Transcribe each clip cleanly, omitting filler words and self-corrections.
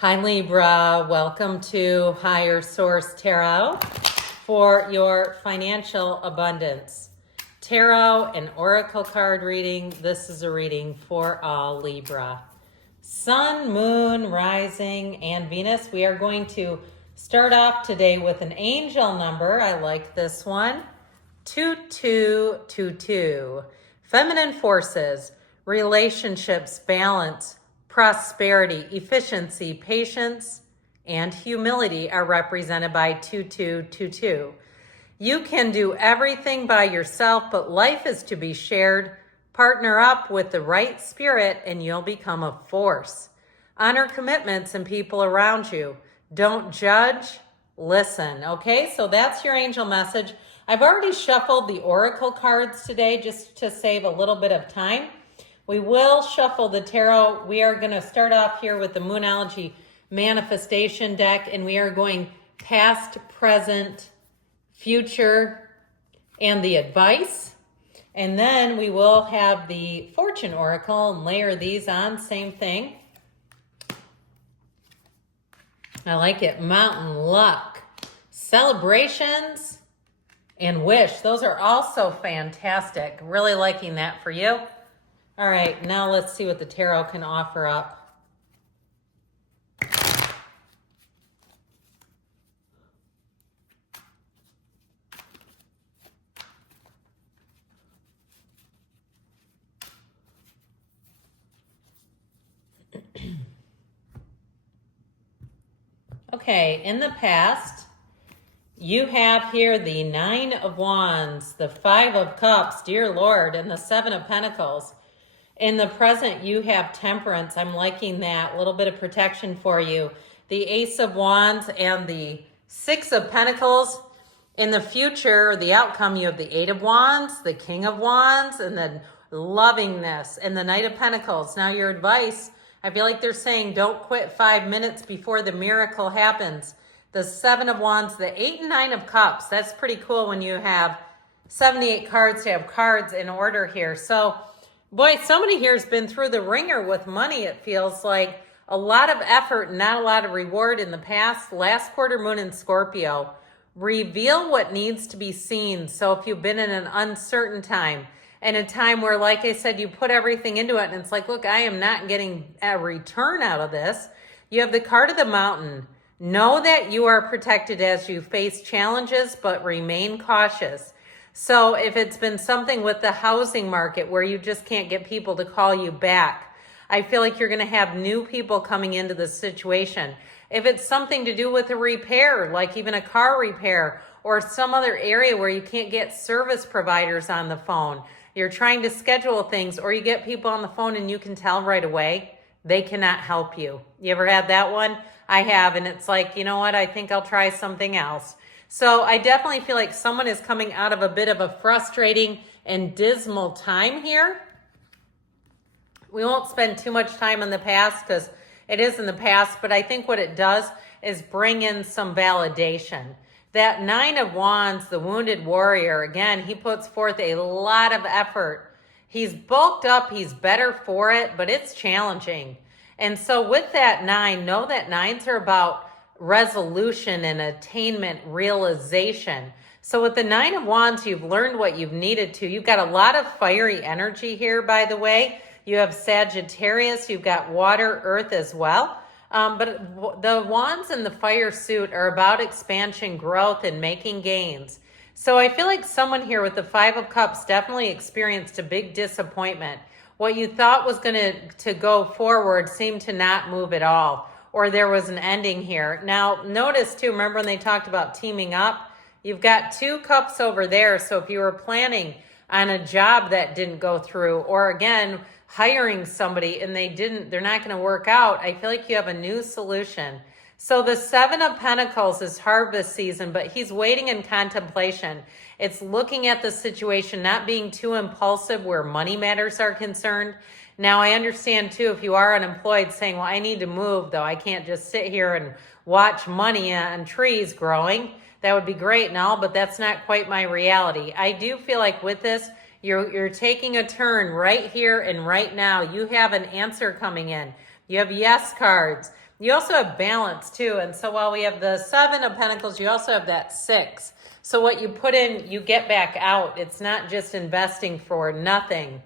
Hi Libra, welcome to Higher Source Tarot for your financial abundance. Tarot and Oracle card reading. This is a reading for all Libra. Sun, Moon, Rising, and Venus. We are going to start off today with an angel number. I like this one. 2222. Feminine forces, relationships, balance, prosperity, efficiency, patience, and humility are represented by 2222. You can do everything by yourself, but life is to be shared. Partner up with the right spirit and you'll become a force. Honor commitments and people around you. Don't judge, listen. Okay, so that's your angel message. I've already shuffled the oracle cards today just to save a little bit of time. We will shuffle the tarot. We are going to start off here with the Moonology Manifestation deck, and we are going past, present, future, and the advice. And then we will have the Fortune Oracle and layer these on, same thing. I like it. Mountain, luck, celebrations, and wish. Those are also fantastic. Really liking that for you. All right, now let's see what the tarot can offer up. Okay, in the past, you have here the Nine of Wands, the Five of Cups, dear Lord, and the Seven of Pentacles. In the present, you have Temperance. I'm liking that. A little bit of protection for you. The Ace of Wands and the Six of Pentacles. In the future, the outcome, you have the Eight of Wands, the King of Wands, and then lovingness, and the Knight of Pentacles. Now, your advice, I feel like they're saying don't quit 5 minutes before the miracle happens. The Seven of Wands, the Eight and Nine of Cups. That's pretty cool when you have 78 cards to have cards in order here. So, boy, somebody here has been through the ringer with money, it feels like. A lot of effort, not a lot of reward in the past. Last quarter moon in Scorpio. Reveal what needs to be seen. So if you've been in an uncertain time, and a time where, like I said, you put everything into it, and it's like, look, I am not getting a return out of this. You have the card of the Mountain. Know that you are protected as you face challenges, but remain cautious. So if it's been something with the housing market where you just can't get people to call you back, I feel like you're going to have new people coming into the situation. If it's something to do with a repair, like even a car repair or some other area where you can't get service providers on the phone, you're trying to schedule things, or you get people on the phone and you can tell right away they cannot help you. You ever had that one? I have, and it's like, you know what? I think I'll try something else. So I definitely feel like someone is coming out of a bit of a frustrating and dismal time here. We won't spend too much time in the past because it is in the past, but I think what it does is bring in some validation. That Nine of Wands, the Wounded Warrior, again, he puts forth a lot of effort. He's bulked up, he's better for it, but it's challenging. And so with that nine, know that nines are about resolution and attainment, realization. So with the Nine of Wands, you've learned what you've needed to. You've got a lot of fiery energy here, by the way. You have Sagittarius, you've got water, earth as well. But the wands in the fire suit are about expansion, growth, and making gains. So I feel like someone here with the Five of Cups definitely experienced a big disappointment. What you thought was going to go forward seemed to not move at all, or there was an ending here. Now, notice too, remember when they talked about teaming up? You've got two cups over there. So if you were planning on a job that didn't go through, or again, hiring somebody and they're not going to work out, I feel like you have a new solution. So the Seven of Pentacles is harvest season, but he's waiting in contemplation. It's looking at the situation, not being too impulsive where money matters are concerned. Now, I understand too, if you are unemployed, saying, well, I need to move, though. I can't just sit here and watch money and trees growing. That would be great and all, but that's not quite my reality. I do feel like with this, you're taking a turn right here and right now. You have an answer coming in. You have yes cards. You also have balance too. And so while we have the 7 of Pentacles, you also have that 6. So what you put in, you get back out. It's not just investing for nothing.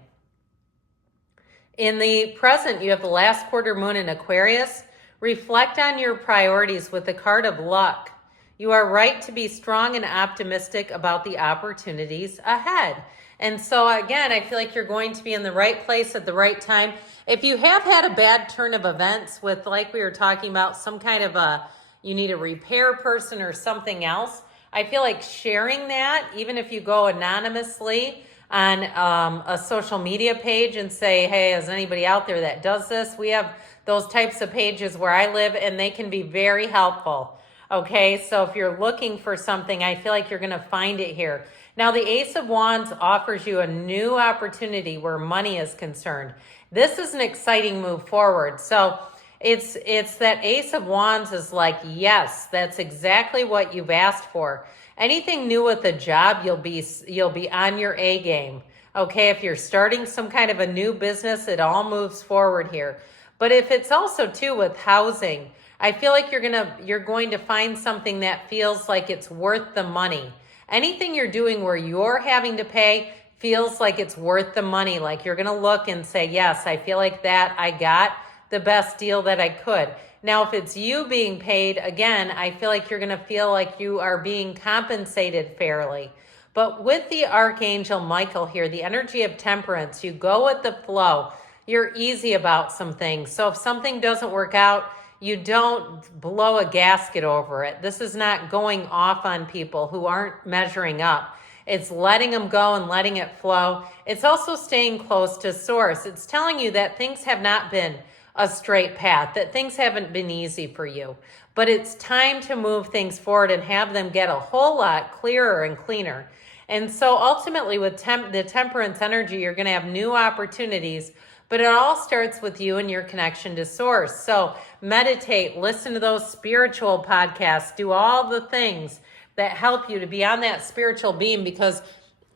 In the present, you have the last quarter moon in Aquarius. Reflect on your priorities with the card of luck. You are right to be strong and optimistic about the opportunities ahead. And so again, I feel like you're going to be in the right place at the right time. If you have had a bad turn of events with, like we were talking about, some kind of you need a repair person or something else, I feel like sharing that, even if you go anonymously on a social media page and say, hey, is anybody out there that does this? We have those types of pages where I live, and they can be very helpful. Okay, so if you're looking for something, I feel like you're going to find it here. Now, the Ace of Wands offers you a new opportunity where money is concerned. This is an exciting move forward. So it's that Ace of Wands is like, yes, that's exactly what you've asked for. Anything new with a job, you'll be on your A game. Okay, if you're starting some kind of a new business, it all moves forward here. But if it's also too with housing, I feel like you're going to find something that feels like it's worth the money. Anything you're doing where you're having to pay feels like it's worth the money. Like you're going to look and say, yes, I feel like that I got the best deal that I could. Now, if it's you being paid, again, I feel like you're going to feel like you are being compensated fairly. But with the Archangel Michael here, the energy of temperance, you go with the flow. You're easy about some things. So if something doesn't work out, you don't blow a gasket over it. This is not going off on people who aren't measuring up. It's letting them go and letting it flow. It's also staying close to source. It's telling you that things have not been a straight path, that things haven't been easy for you. But it's time to move things forward and have them get a whole lot clearer and cleaner. And so ultimately with the temperance energy, you're going to have new opportunities, but it all starts with you and your connection to source. So meditate, listen to those spiritual podcasts, do all the things that help you to be on that spiritual beam, because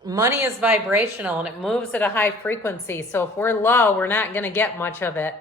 money is vibrational and it moves at a high frequency. So if we're low, we're not going to get much of it.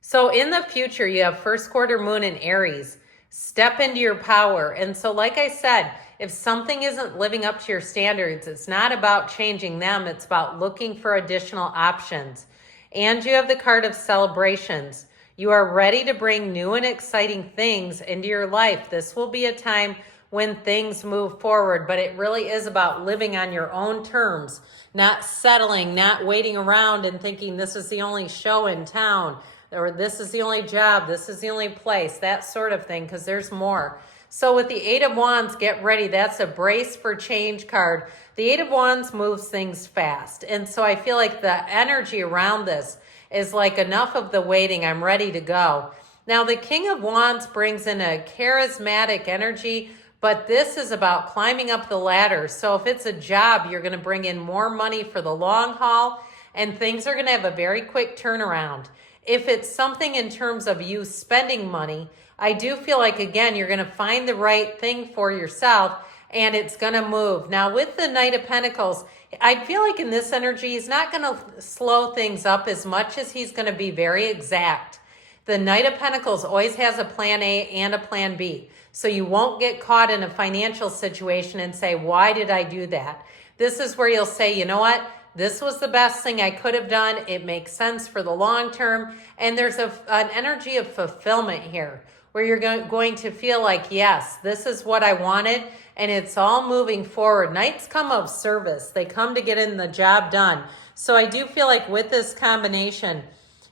So in the future, you have first quarter moon in Aries. Step into your power. And so like I said, if something isn't living up to your standards, it's not about changing them. It's about looking for additional options. And you have the card of celebrations. You are ready to bring new and exciting things into your life. This will be a time when things move forward, but it really is about living on your own terms, not settling, not waiting around and thinking this is the only show in town, or this is the only job, this is the only place, that sort of thing, because there's more. So with the Eight of Wands, get ready. That's a brace for change card. The Eight of Wands moves things fast. And so I feel like the energy around this is like, enough of the waiting, I'm ready to go. Now the King of Wands brings in a charismatic energy, but this is about climbing up the ladder. So if it's a job, you're going to bring in more money for the long haul, and things are going to have a very quick turnaround. If it's something in terms of you spending money, I do feel like, again, you're going to find the right thing for yourself and it's going to move. Now, with the Knight of Pentacles, I feel like in this energy, he's not going to slow things up as much as he's going to be very exact. The Knight of Pentacles always has a plan A and a plan B. So you won't get caught in a financial situation and say, why did I do that? This is where you'll say, you know what? This was the best thing I could have done. It makes sense for the long term. And there's an energy of fulfillment here where you're going to feel like, yes, this is what I wanted. And it's all moving forward. Knights come of service. They come to get in the job done. So I do feel like with this combination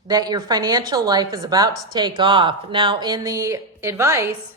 that your financial life is about to take off. Now in the advice,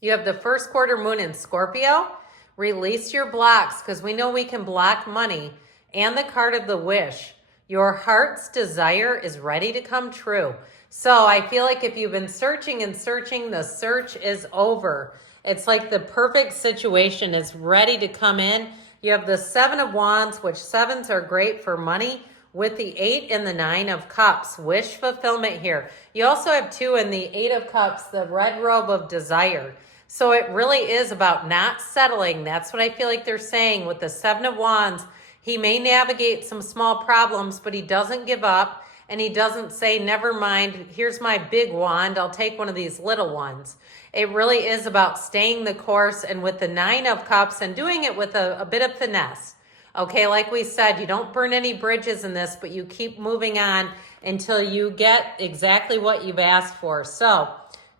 you have the first quarter moon in Scorpio. Release your blocks, because we know we can block money. And the card of the wish. Your heart's desire is ready to come true. So I feel like if you've been searching and searching, the search is over. It's like the perfect situation is ready to come in. You have the Seven of Wands, which sevens are great for money, with the 8 and the 9 of Cups. Wish fulfillment here. You also have 2 in the 8 of Cups, the red robe of desire. So it really is about not settling. That's what I feel like they're saying with the Seven of Wands. He may navigate some small problems, but he doesn't give up. and he doesn't say, never mind, here's my big wand, I'll take one of these little ones. It really is about staying the course, and with the 9 of Cups and doing it with a bit of finesse. Okay, like we said, you don't burn any bridges in this, but you keep moving on until you get exactly what you've asked for. So,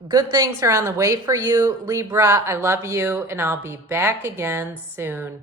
good things are on the way for you, Libra. I love you, and I'll be back again soon.